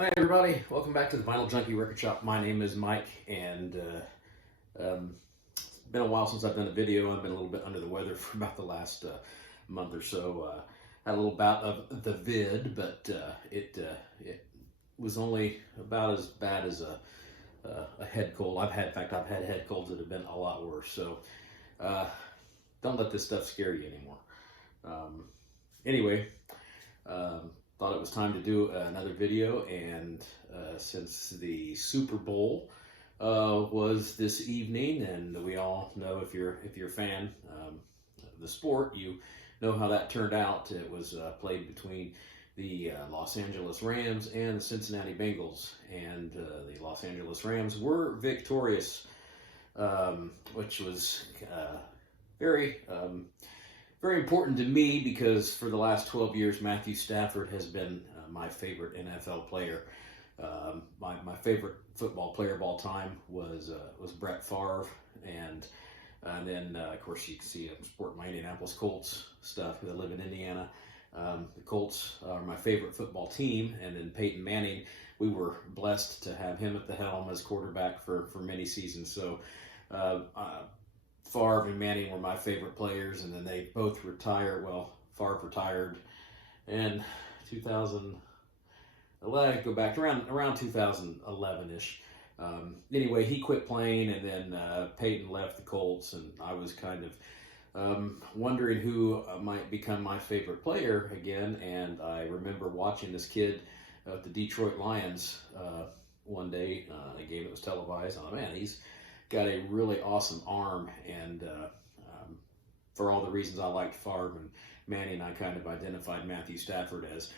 Hi everybody, welcome back to the Vinyl Junkie Record Shop. My name is Mike, and it's been a while since I've done a video. I've been a little bit under the weather for about the last month or so. Had a little bout of the vid, but it was only about as bad as a head cold. In fact, I've had head colds that have been a lot worse. So don't let this stuff scare you anymore. Anyway. Thought it was time to do another video, and since the Super Bowl was this evening, and we all know if you're a fan of the sport, you know how that turned out. It was played between the Los Angeles Rams and the Cincinnati Bengals, and the Los Angeles Rams were victorious, which was very important to me because for the last 12 years, Matthew Stafford has been my favorite NFL player. My favorite football player of all time was Brett Favre, and then of course you can see I'm sporting my Indianapolis Colts stuff because I live in Indiana. The Colts are my favorite football team, and then Peyton Manning. We were blessed to have him at the helm as quarterback for many seasons. So. Favre and Manning were my favorite players, and then they both retired. Well, Favre retired in 2011. Go back around 2011-ish. Anyway, he quit playing, and then Peyton left the Colts, and I was kind of wondering who might become my favorite player again. And I remember watching this kid at the Detroit Lions one day, a game that was televised. Oh man, he's got a really awesome arm, and for all the reasons I liked Favre and Manning, I kind of identified Matthew Stafford as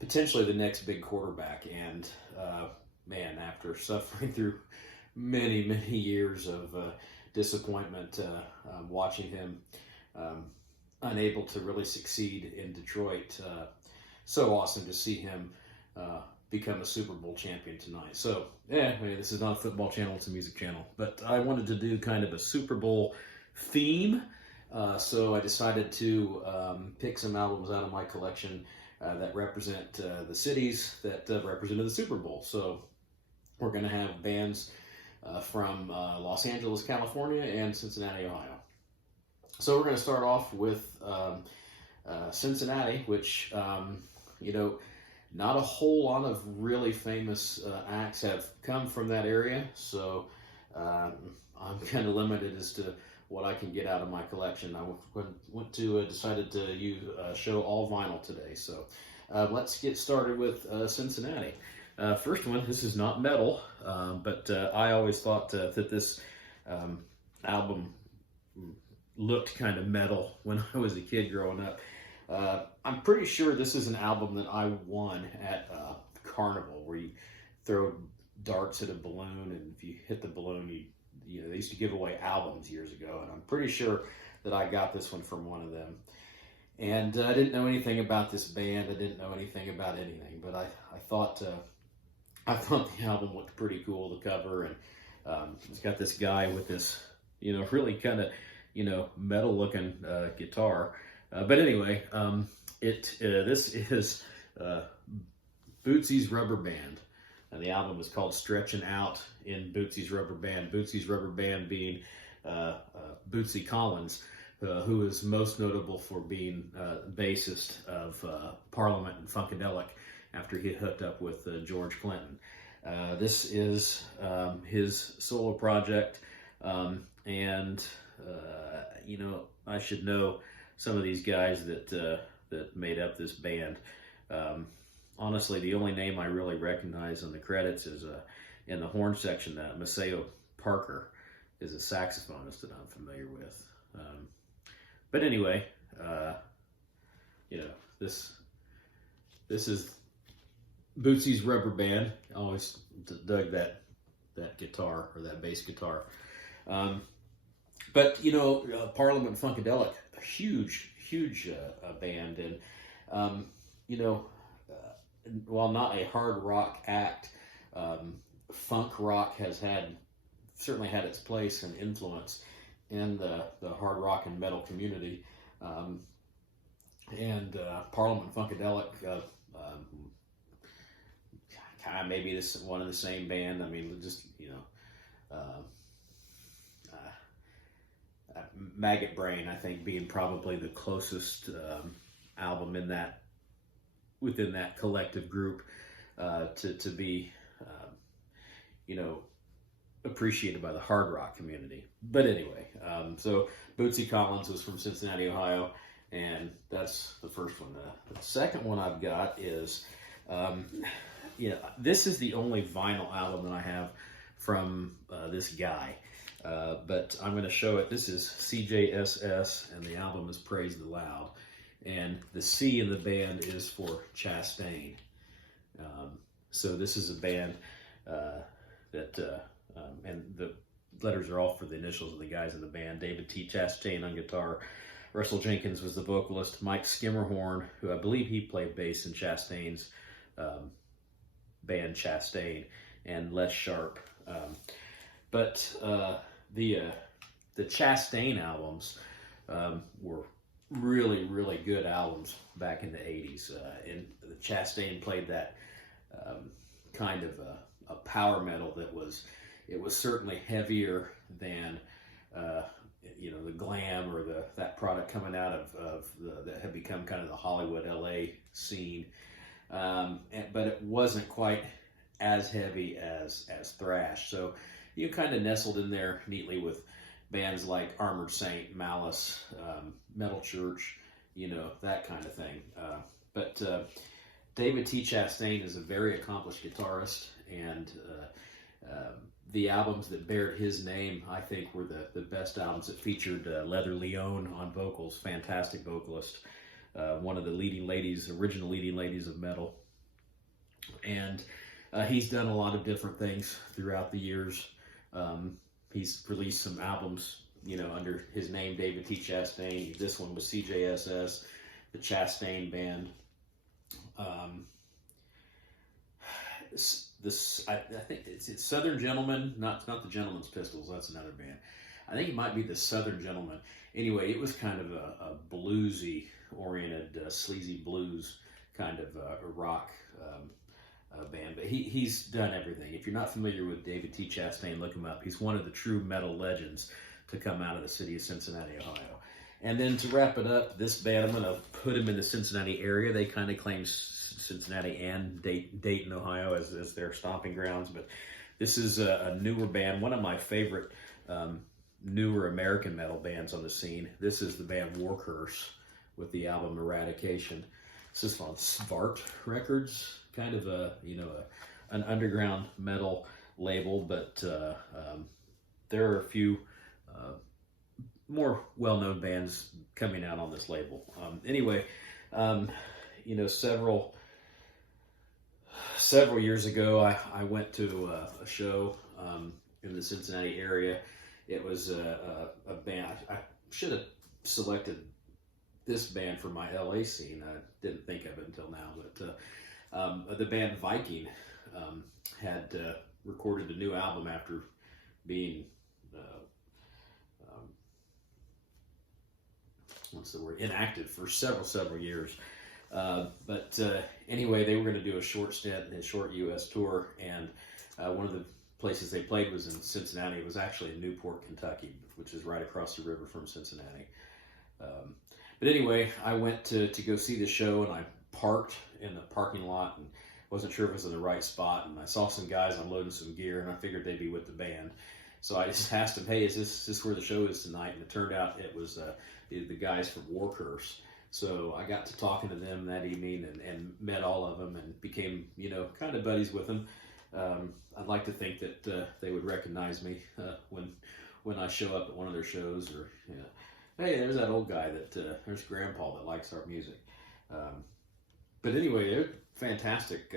potentially the next big quarterback. And man, after suffering through many years of disappointment, watching him unable to really succeed in Detroit, so awesome to see him become a Super Bowl champion tonight. So, this is not a football channel, it's a music channel. But I wanted to do kind of a Super Bowl theme, so I decided to pick some albums out of my collection that represent the cities that represented the Super Bowl. So we're going to have bands from Los Angeles, California, and Cincinnati, Ohio. So we're going to start off with Cincinnati, which, not a whole lot of really famous acts have come from that area, so I'm kind of limited as to what I can get out of my collection. I decided to show all vinyl today, so let's get started with Cincinnati. First one, this is not metal, but I always thought that this album looked kind of metal when I was a kid growing up. I'm pretty sure this is an album that I won at Carnival, where you throw darts at a balloon, and if you hit the balloon, they used to give away albums years ago, and I'm pretty sure that I got this one from one of them. And I didn't know anything about this band. I didn't know anything about anything, but I thought the album looked pretty cool. The cover, and it's got this guy with this really kind of metal looking guitar. But anyway, this is Bootsy's Rubber Band, and the album is called Stretchin' Out in Bootsy's Rubber Band. Bootsy's Rubber Band being Bootsy Collins, who is most notable for being bassist of Parliament and Funkadelic after he hooked up with George Clinton. This is his solo project, and I should know some of these guys that made up this band. Honestly, the only name I really recognize on the credits is in the horn section, Maceo Parker is a saxophonist that I'm familiar with. But anyway, this is Bootsy's Rubber Band. I always dug that guitar, or that bass guitar. But Parliament Funkadelic, a huge band, and while not a hard rock act, funk rock has certainly had its place and influence in the hard rock and metal community. And Parliament Funkadelic, maybe this one of the same band. I mean, just uh, Maggot Brain, I think, being probably the closest album in that within that collective group to be appreciated by the hard rock community. But anyway, so Bootsy Collins was from Cincinnati, Ohio, and that's the first one. The second one I've got is, this is the only vinyl album that I have from this guy, but I'm going to show it. This is CJSS, and the album is Praise the Loud, and the C in the band is for Chastain. So this is a band and the letters are all for the initials of the guys in the band. David T. Chastain on guitar. Russell Jenkins was the vocalist. Mike Skimmerhorn, who I believe he played bass in Chastain's band Chastain, and Les Sharp. But the Chastain albums were really, really good albums back in the 80s. And Chastain played that kind of a power metal that was certainly heavier than the glam or that product coming out of that had become kind of the Hollywood LA scene, but it wasn't quite as heavy as thrash. So you kind of nestled in there neatly with bands like Armored Saint, Malice, Metal Church, that kind of thing. But David T. Chastain is a very accomplished guitarist, and the albums that bared his name, I think, were the best albums that featured Leather Leone on vocals, fantastic vocalist, one of the original leading ladies of metal. And he's done a lot of different things throughout the years. He's released some albums, under his name, David T. Chastain. This one was CJSS, the Chastain Band. I think it's Southern Gentlemen, not the Gentlemen's Pistols. That's another band. I think it might be the Southern Gentlemen. Anyway, it was kind of a bluesy oriented, sleazy blues kind of a rock band. But he's done everything. If you're not familiar with David T. Chastain, look him up. He's one of the true metal legends to come out of the city of Cincinnati, Ohio. And then to wrap it up, this band, I'm going to put them in the Cincinnati area. They kind of claim Cincinnati and Dayton, Ohio as their stomping grounds. But this is a newer band, one of my favorite newer American metal bands on the scene. This is the band Warcurse with the album Eradication. This is on Svart Records, kind of an underground metal label, but there are a few more well-known bands coming out on this label. Several years ago, I went to a show in the Cincinnati area. It was a band. I should have selected this band for my LA scene. I didn't think of it until now, but the band Viking had recorded a new album after being inactive for several years. Anyway, they were going to do a short stint in a short U.S. tour, and one of the places they played was in Cincinnati. It was actually in Newport, Kentucky, which is right across the river from Cincinnati. But anyway, I went to go see the show, and I parked in the parking lot and wasn't sure if it was in the right spot, and I saw some guys unloading some gear, and I figured they'd be with the band. So I just asked them, hey, is this where the show is tonight? And it turned out it was the guys from Warcurse. So I got to talking to them that evening and met all of them and became, kind of buddies with them. I'd like to think that they would recognize me when I show up at one of their shows, or, hey, there's that old guy there's Grandpa that likes our music. But anyway, they're fantastic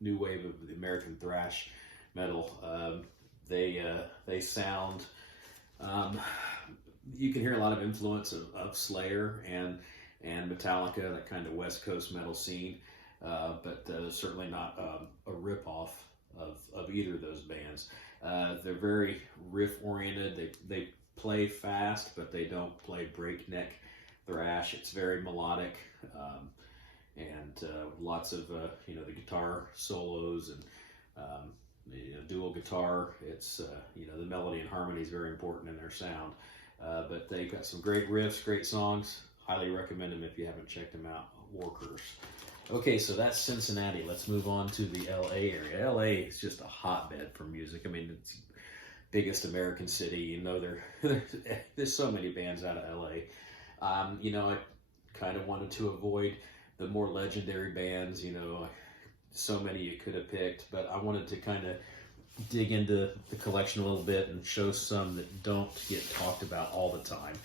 new wave of the American thrash metal. They sound, you can hear a lot of influence of Slayer and Metallica, that kind of West Coast metal scene, but certainly not a ripoff of either of those bands. They're very riff oriented. They play fast, but they don't play breakneck thrash. It's very melodic. and lots of the guitar solos and dual guitar. It's the melody and harmony is very important in their sound, but they've got some great riffs, great songs. Highly recommend them if you haven't checked them out. Workers. Okay, so that's Cincinnati. Let's move on to the LA area. LA is just a hotbed for music. I mean, it's the biggest American city. There's so many bands out of LA. I kind of wanted to avoid the more legendary bands, so many you could have picked, but I wanted to kind of dig into the collection a little bit and show some that don't get talked about all the time.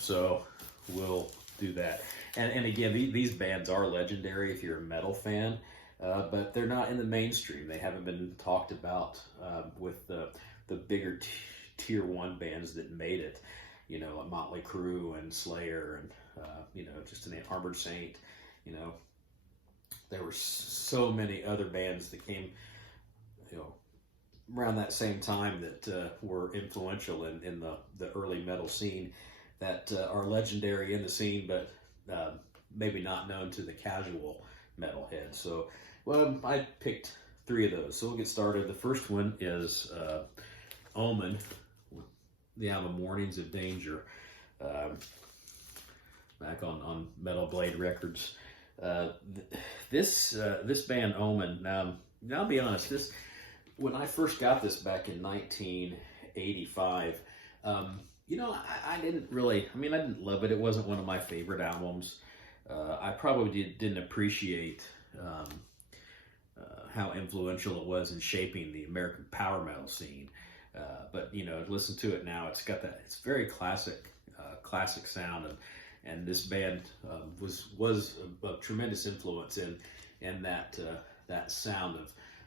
So we'll do that. And again, these bands are legendary if you're a metal fan, but they're not in the mainstream. They haven't been talked about with the bigger tier one bands that made it, like Motley Crue and Slayer and, just an Armored Saint, there were so many other bands that came, around that same time that were influential in the early metal scene that are legendary in the scene, but maybe not known to the casual metalhead. So, I picked 3 of those. So we'll get started. The first one is Omen, the album Warnings of Danger, back on Metal Blade Records. This band Omen. Now I'll be honest. When I first got this back in 1985, I didn't really. I didn't love it. It wasn't one of my favorite albums. I probably didn't appreciate how influential it was in shaping the American power metal scene. But listen to it now. It's got that. It's very classic sound, and this band was a tremendous influence in that sound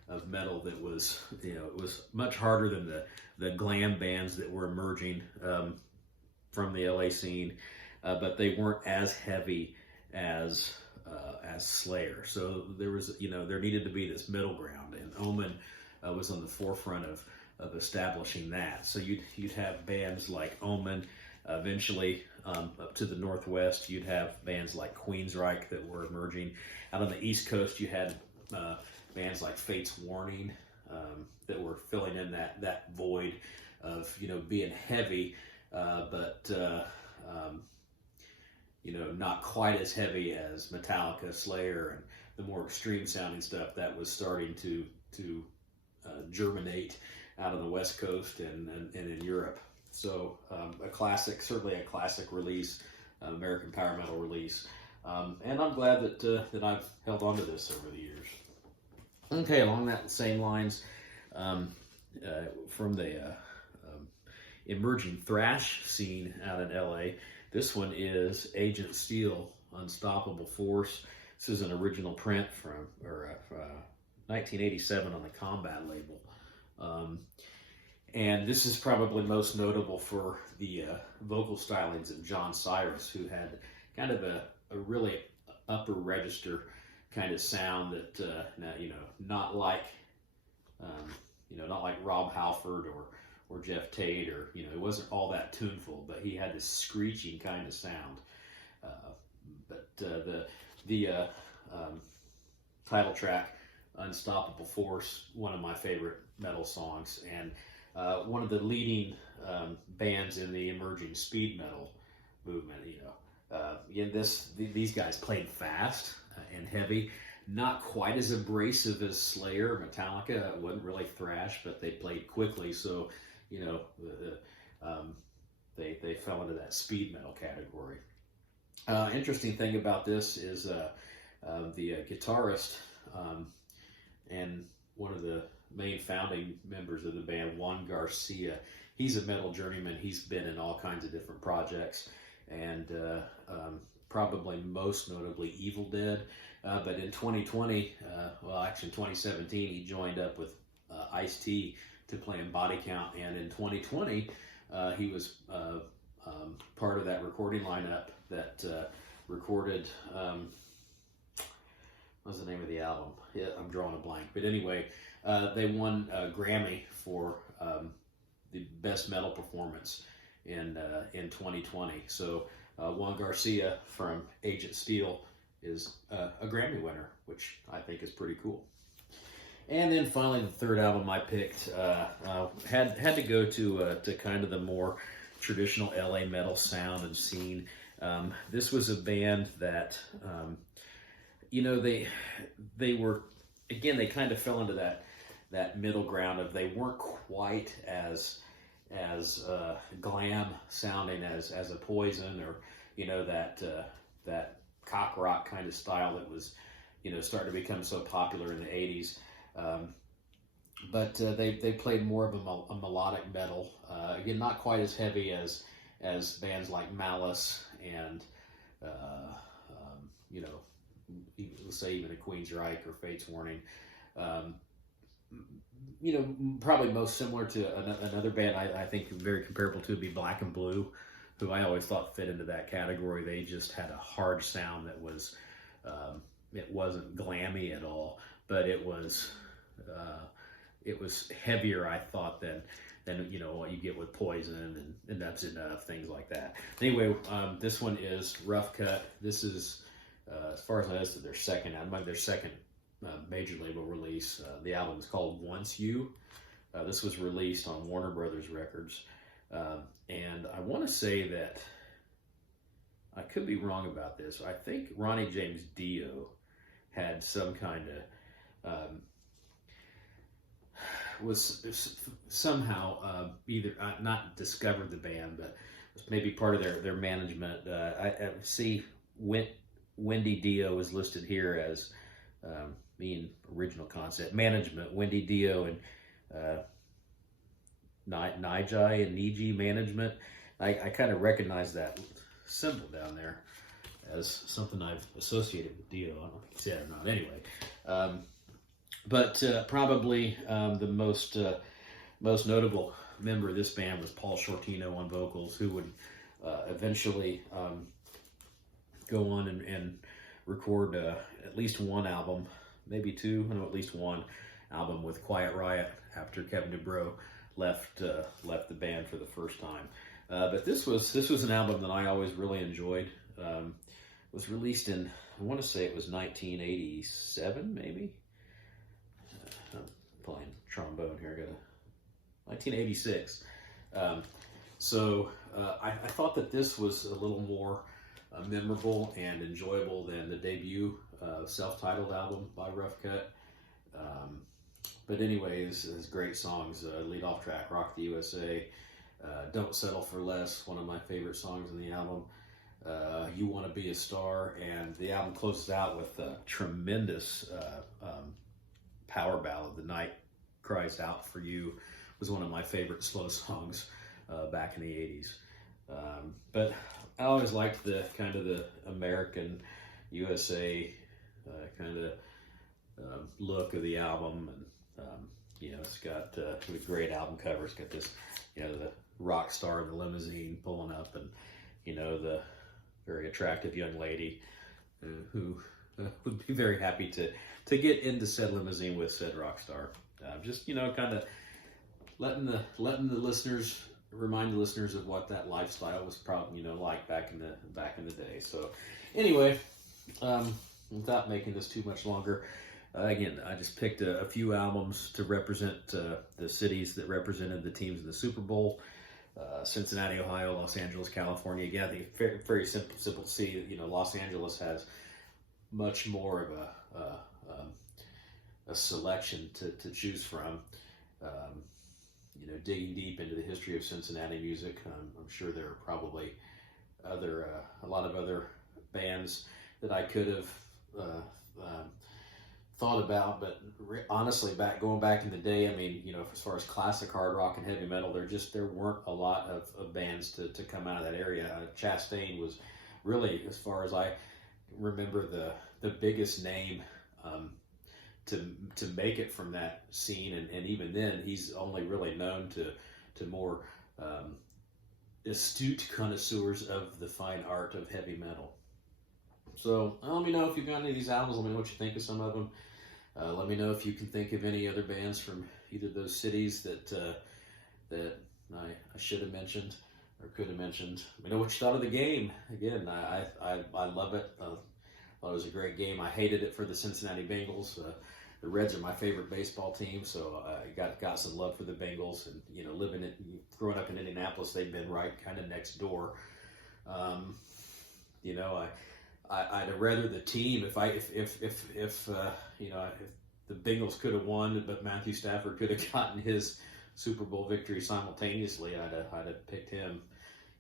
of metal that was it was much harder than the glam bands that were emerging from the LA scene, but they weren't as heavy as Slayer. So there was there needed to be this middle ground, and Omen was on the forefront of establishing that. So you'd have bands like Omen. Eventually, up to the Northwest, you'd have bands like Queensryche that were emerging. Out on the East Coast, you had bands like Fate's Warning that were filling in that void of being heavy, but not quite as heavy as Metallica, Slayer, and the more extreme sounding stuff that was starting to germinate out on the West Coast and in Europe. So a classic, certainly a classic release, American power metal release, and I'm glad that I've held on to this over the years. Okay, along that same lines, from the emerging thrash scene out in LA, this one is Agent Steel, Unstoppable Force. This is an original print from 1987 on the Combat label. And this is probably most notable for the vocal stylings of John Cyrus, who had kind of a really upper register kind of sound that not like Rob Halford or Jeff Tate, or it wasn't all that tuneful, but he had this screeching kind of sound. But the title track, Unstoppable Force, one of my favorite metal songs, and one of the leading bands in the emerging speed metal movement. These guys played fast and heavy, not quite as abrasive as Slayer or Metallica. It wasn't really thrash, but they played quickly, so they fell into that speed metal category. Interesting thing about this is the guitarist and one of the main founding members of the band, Juan Garcia. He's a metal journeyman. He's been in all kinds of different projects, and probably most notably Evil Dead. But in 2020, actually in 2017, he joined up with Ice-T to play in Body Count, and in 2020, he was part of that recording lineup that recorded. What's the name of the album? Yeah, I'm drawing a blank. But anyway, they won a Grammy for the best metal performance in 2020. So Juan Garcia from Agent Steel is a Grammy winner, which I think is pretty cool. And then finally, the third album I picked had to go to kind of the more traditional LA metal sound and scene. This was a band that they were, again, they kind of fell into that middle ground of, they weren't quite as glam sounding as a Poison, or that cock rock kind of style that was starting to become so popular in the 80s. But they played more of a melodic metal. Again, not quite as heavy as bands like Malice and let's say even a Queensryche or Fate's Warning. Probably most similar to another band I think very comparable to would be Black and Blue, who I always thought fit into that category. They just had a hard sound that was, it wasn't glammy at all, but it was heavier, I thought, than what you get with Poison and That's Enough, things like that. Anyway, this one is Rough Cut. This is, as far as I know, this is their second album, their second major label release. The album is called Once You. This was released on Warner Brothers Records. And I want to say that, I could be wrong about this, I think Ronnie James Dio had some kind of, was somehow either not discovered the band, but maybe part of their management. I see Wendy Dio is listed here as being original concept management. Wendy Dio and Niji and Niji management. I kind of recognize that symbol down there as something I've associated with Dio. I don't know if he said it or not. Anyway, but probably the most notable member of this band was Paul Shortino on vocals, who would eventually go on and record at least one album, maybe two, I know at least one album with Quiet Riot after Kevin DuBrow left the band for the first time. But this was an album that I always really enjoyed. It was released in, I want to say it was 1987, maybe. I'm playing trombone here. I got 1986. So I thought that this was a little more memorable and enjoyable than the debut self-titled album by Rough Cut. But anyways, it's great songs. Lead off track, Rock the USA. Don't Settle for Less, one of my favorite songs in the album. You Want to Be a Star. And the album closes out with a tremendous power ballad. The Night Cries Out for You was one of my favorite slow songs back in the 80s. But I always liked the kind of the American USA kind of look of the album, and it's got a great album cover. It's got this, the rock star in the limousine pulling up, and the very attractive young lady who would be very happy to get into said limousine with said rock star. Just kind of letting the listeners. Remind the listeners of what that lifestyle was probably like back in the day. So anyway, without making this too much longer, again, I just picked a few albums to represent the cities that represented the teams in the Super Bowl. Cincinnati, Ohio; Los Angeles, California. Again, I think it's very, very simple to see that Los Angeles has much more of a selection to choose from. Digging deep into the history of Cincinnati music, I'm sure there are probably a lot of other bands that I could have thought about, but honestly, going back in the day, as far as classic hard rock and heavy metal, there weren't a lot of bands to come out of that area. Chastain was really, as far as I remember, the biggest name to make it from that scene, and even then, he's only really known to more astute connoisseurs of the fine art of heavy metal. So let me know if you've got any of these albums. Let me know what you think of some of them. Let me know if you can think of any other bands from either of those cities that I should have mentioned or could have mentioned. Let me know what you thought of the game. Again, I love it. Thought it was a great game. I hated it for the Cincinnati Bengals. The Reds are my favorite baseball team, so I got some love for the Bengals. And growing up in Indianapolis, they've been right kind of next door. I'd rather the team if the Bengals could have won, but Matthew Stafford could have gotten his Super Bowl victory simultaneously, I'd have picked him.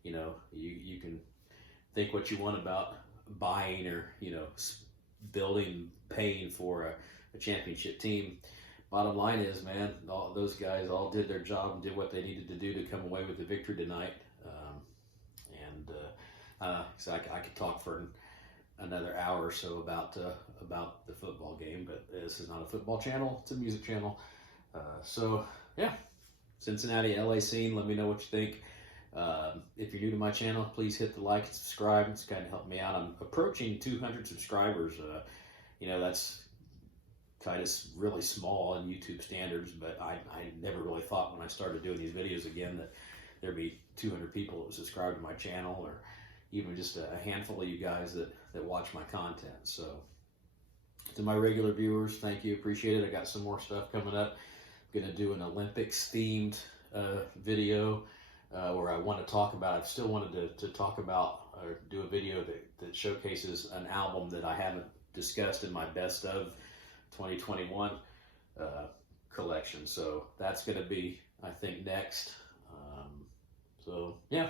You can think what you want about buying or paying for a championship team. Bottom line is, man, all those guys all did their job and did what they needed to do to come away with the victory tonight. So I could talk for another hour or so about the football game, but this is not a football channel; it's a music channel. So yeah, Cincinnati, LA scene. Let me know what you think. If you're new to my channel, please hit the like and subscribe. It's kind of helped me out. I'm approaching 200 subscribers. That's kind of really small in YouTube standards, but I never really thought when I started doing these videos again that there'd be 200 people that would subscribe to my channel, or even just a handful of you guys that watch my content. So to my regular viewers, thank you, appreciate it. I got some more stuff coming up. I'm gonna do an Olympics themed video where I want to talk about, I've still wanted to talk about or do a video that showcases an album that I haven't discussed in my best of 2021 collection. So that's going to be, I think, next. So yeah,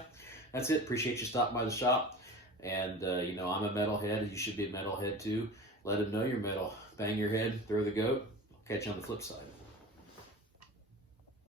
that's it. Appreciate you stopping by the shop. And I'm a metalhead. You should be a metalhead too. Let them know you're metal. Bang your head, throw the goat. Catch you on the flip side.